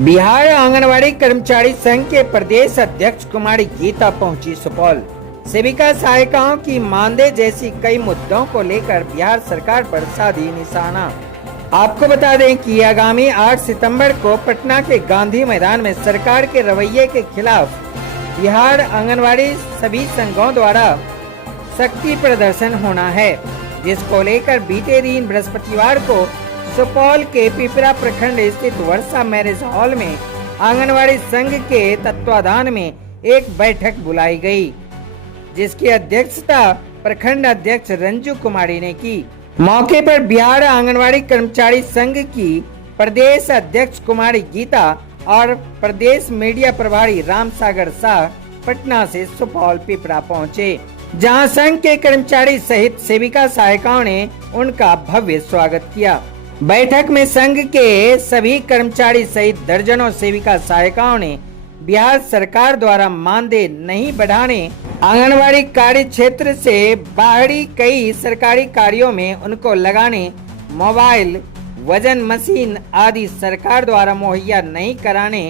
बिहार आंगनवाड़ी कर्मचारी संघ के प्रदेश अध्यक्ष कुमारी गीता पहुंची सुपौल। सेविका सहायिकाओं की मानदेय जैसी कई मुद्दों को लेकर बिहार सरकार पर साधी निशाना। आपको बता दें कि आगामी 8 सितंबर को पटना के गांधी मैदान में सरकार के रवैये के खिलाफ बिहार आंगनवाड़ी सभी संघों द्वारा शक्ति प्रदर्शन होना है, जिसको लेकर बीते दिन बृहस्पतिवार को सुपौल के पिपरा प्रखंड स्थित वर्षा मैरिज हॉल में आंगनवाड़ी संघ के तत्वाधान में एक बैठक बुलाई गई, जिसकी अध्यक्षता प्रखंड अध्यक्ष रंजू कुमारी ने की। मौके पर बिहार आंगनवाड़ी कर्मचारी संघ की प्रदेश अध्यक्ष कुमारी गीता और प्रदेश मीडिया प्रभारी रामसागर शाह पटना से सुपौल पिपरा पहुंचे, जहां संघ के कर्मचारी सहित सेविका सहायिकाओं ने उनका भव्य स्वागत किया। बैठक में संघ के सभी कर्मचारी सहित दर्जनों सेविका सहायिकाओं ने बिहार सरकार द्वारा मानदेय नहीं बढ़ाने, आंगनवाड़ी कार्य क्षेत्र से बाहरी कई सरकारी कार्यों में उनको लगाने, मोबाइल, वजन मशीन आदि सरकार द्वारा मुहैया नहीं कराने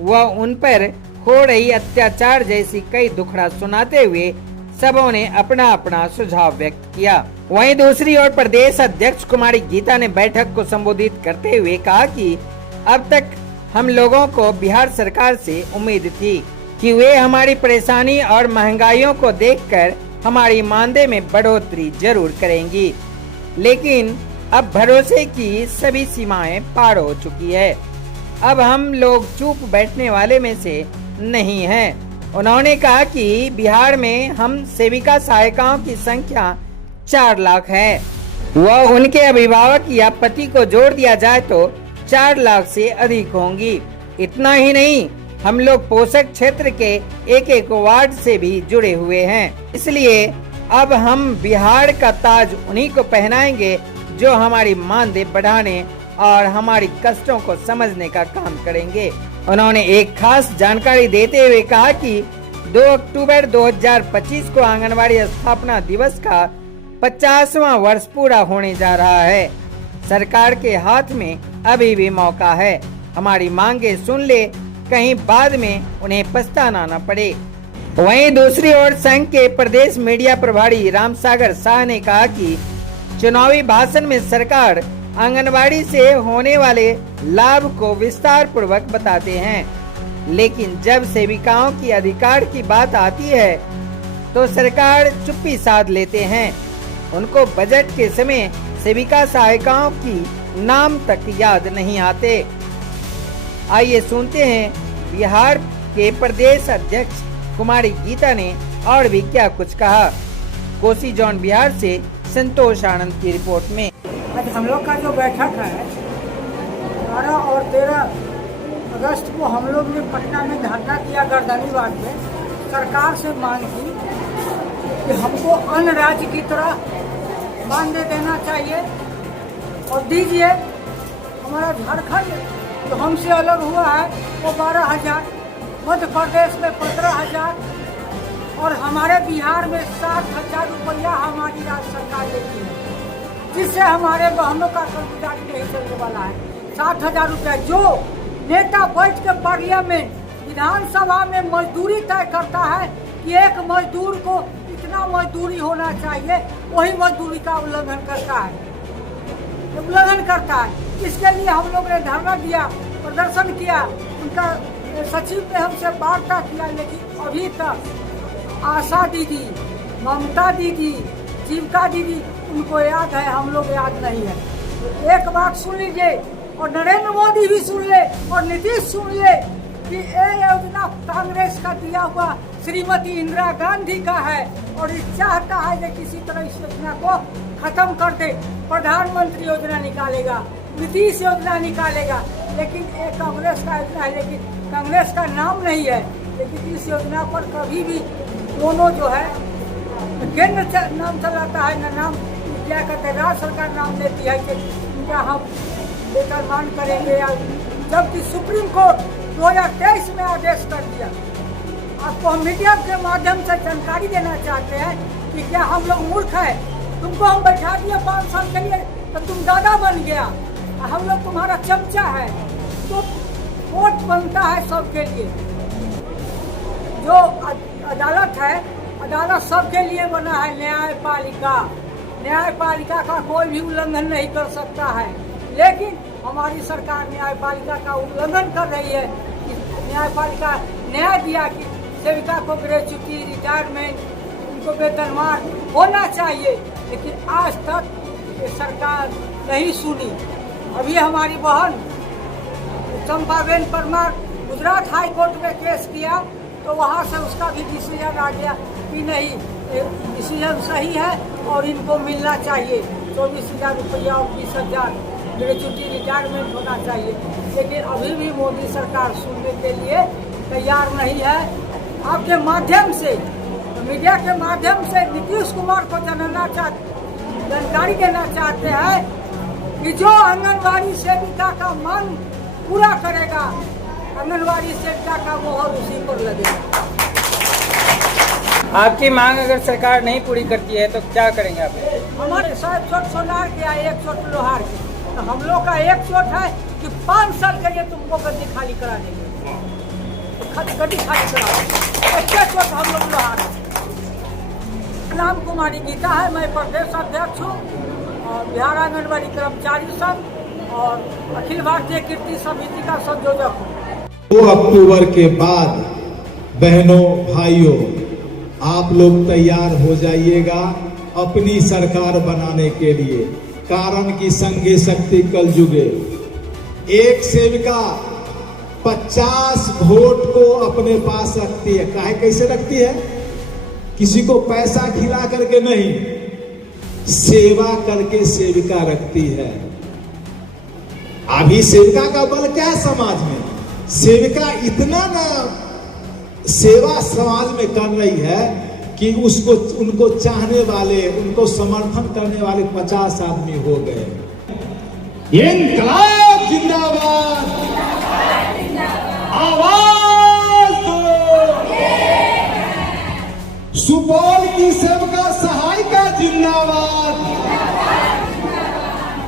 व उन पर हो रही अत्याचार जैसी कई दुखड़ा सुनाते हुए सबों ने अपना अपना सुझाव व्यक्त किया। वहीं दूसरी ओर प्रदेश अध्यक्ष कुमारी गीता ने बैठक को संबोधित करते हुए कहा कि अब तक हम लोगों को बिहार सरकार से उम्मीद थी कि वे हमारी परेशानी और महंगाइयों को देखकर हमारी मानदेय में बढ़ोतरी जरूर करेंगी, लेकिन अब भरोसे की सभी सीमाएं पार हो चुकी है। अब हम लोग चुप बैठने वाले में से नहीं हैं। उन्होंने कहा कि बिहार में हम सेविका सहायिकाओं की संख्या 4 लाख है। वह उनके अभिभावक या पति को जोड़ दिया जाए तो 4 लाख से अधिक होंगी। इतना ही नहीं, हम लोग पोषक क्षेत्र के एक एक वार्ड से भी जुड़े हुए हैं। इसलिए अब हम बिहार का ताज उन्हीं को पहनाएंगे जो हमारी मानदेय बढ़ाने और हमारी कष्टों को समझने का काम करेंगे। उन्होंने एक खास जानकारी देते हुए कहा कि 2 अक्टूबर 2025 को आंगनवाड़ी स्थापना दिवस का 50वां वर्ष पूरा होने जा रहा है। सरकार के हाथ में अभी भी मौका है। हमारी मांगे सुन ले, कहीं बाद में उन्हें पछताना न पड़े। वहीं दूसरी ओर संघ के प्रदेश मीडिया प्रभारी रामसागर शाह ने कहा कि चुनावी भाषण में सरकार आंगनवाड़ी से होने वाले लाभ को विस्तार पूर्वक बताते हैं, लेकिन जब सेविकाओं की अधिकार की बात आती है तो सरकार चुप्पी साध लेते हैं। उनको बजट के समय सेविका सहायिकाओं की नाम तक याद नहीं आते। आइए सुनते हैं बिहार के प्रदेश अध्यक्ष कुमारी गीता ने और भी क्या कुछ कहा। कोसी जोन बिहार से संतोष आनंद की रिपोर्ट में। आज हम लोग का जो बैठक है 12 और 13 अगस्त को हम लोग ने पटना में धरना किया गर्दनीबाग में। सरकार से मांग की कि हमको अन्य राज्य की तरह मानदेय देना चाहिए और दीजिए। हमारा झारखंड जो हमसे अलग हुआ है वो 12,000, मध्य प्रदेश में 15,000 और हमारे बिहार में 7,000 रुपया हमारी राज्य सरकार देती है, जिससे हमारे बहनों का कर्मचारी नहीं चलने वाला है। 7,000 रुपया जो नेता बैठ के पार्लियामेंट विधानसभा में मजदूरी तय करता है कि एक मजदूर को इतना मजदूरी होना चाहिए, वही मजदूरी का उल्लंघन करता है। इसके लिए हम लोग ने धरना दिया, प्रदर्शन किया, उनका सचिव ने हमसे वार्ता किया, लेकिन अभी तक आशा दीदी, ममता दीदी, जीविका दीदी उनको याद है, हम लोग याद नहीं है। एक बात सुन लीजिए और नरेंद्र मोदी भी सुन ले और नीतीश सुन ले कि ये योजना कांग्रेस का दिया हुआ श्रीमती इंदिरा गांधी का है और चाहता है कि किसी तरह इस योजना को खत्म कर दे। प्रधानमंत्री योजना निकालेगा, नीतीश योजना निकालेगा, लेकिन ये कांग्रेस का योजना है, लेकिन कांग्रेस का नाम नहीं है। लेकिन इस योजना पर कभी भी दोनों जो है केंद्र नाम चलाता है, न नाम क्या कहते हैं राज्य सरकार नाम लेती है कि इनका हम वेतनमान करेंगे, या जबकि सुप्रीम कोर्ट 2023 में आदेश कर दिया। आपको हम मीडिया के माध्यम से जानकारी देना चाहते हैं कि क्या हम लोग मूर्ख है? तुमको हम बैठा दिए 5 साल के लिए तो तुम दादा बन गया, हम लोग तुम्हारा चमचा है। तो कोर्ट बनता है सबके लिए। जो अदालत है, अदालत सबके लिए बना है। न्यायपालिका, न्यायपालिका का कोई भी उल्लंघन नहीं कर सकता है, लेकिन हमारी सरकार न्यायपालिका का उल्लंघन कर रही है। न्यायपालिका न्याय दिया कि सेविका को ग्रेच्युटी, रिटायरमेंट, उनको वेतनमान होना चाहिए, लेकिन आज तक ये सरकार नहीं सुनी। अभी हमारी बहन चंपाबेन परमार गुजरात हाई कोर्ट में केस किया, तो वहाँ से उसका भी डिसीजन आ गया कि नहीं, डिसीजन सही है और इनको मिलना चाहिए 24,000 रुपया और 20,000 ग्रेच्युटी, रिटायरमेंट होना चाहिए। लेकिन अभी भी मोदी सरकार सुनने के लिए तैयार नहीं है। आपके माध्यम से, मीडिया के माध्यम से नीतीश कुमार को जानकारी देना चाहते हैं कि जो आंगनवाड़ी सेविका का मांग पूरा करेगा, आंगनवाड़ी सेविका का मोहर उसी पर लगेगा। आपकी मांग अगर सरकार नहीं पूरी करती है तो क्या करेंगे आप? हमारे 100 चोट सोनार के या 1 चोट लोहार के, तो हम लोग का एक चोट है कि 5 साल के लिए तुमको गद्दी खाली करा देंगे, गद्दी खाली करा देंगे। अच्छे चोट हम लोग लोहार। नाम कुमारी गीता है, मैं प्रदेश अध्यक्ष हूँ और बिहार आंगनबाड़ी कर्मचारी संघ और अखिल भारतीय कीर्ति समिति का संयोजक हूँ। 2 अक्टूबर के बाद बहनों भाइयों, आप लोग तैयार हो जाइएगा अपनी सरकार बनाने के लिए। कारण की संघे शक्ति कल जुगे। एक सेविका 50 वोट को अपने पास रखती है। काहे कैसे रखती है? किसी को पैसा खिला करके नहीं, सेवा करके सेविका रखती है। अभी सेविका का बल क्या है समाज में? सेविका इतना ना सेवा समाज में कर रही है कि उसको, उनको चाहने वाले, उनको समर्थन करने वाले 50 आदमी हो गए। इंकलाब जिंदाबाद, आवाज दो। सुपौल की सेविका सहायिका जिंदाबाद,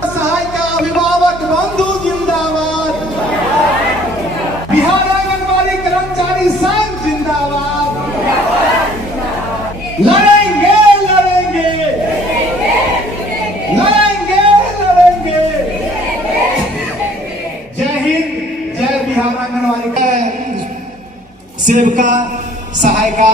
सहायिका अभिभावक बंधु जिंदाबाद, बिहार आंगनबाड़ी कर्मचारी संघ जिंदाबाद। लड़ेंगे लड़ेंगे लड़ेंगे लड़ेंगे। जय हिंद, जय बिहार आंगनबाड़ी सेविका सहायिका।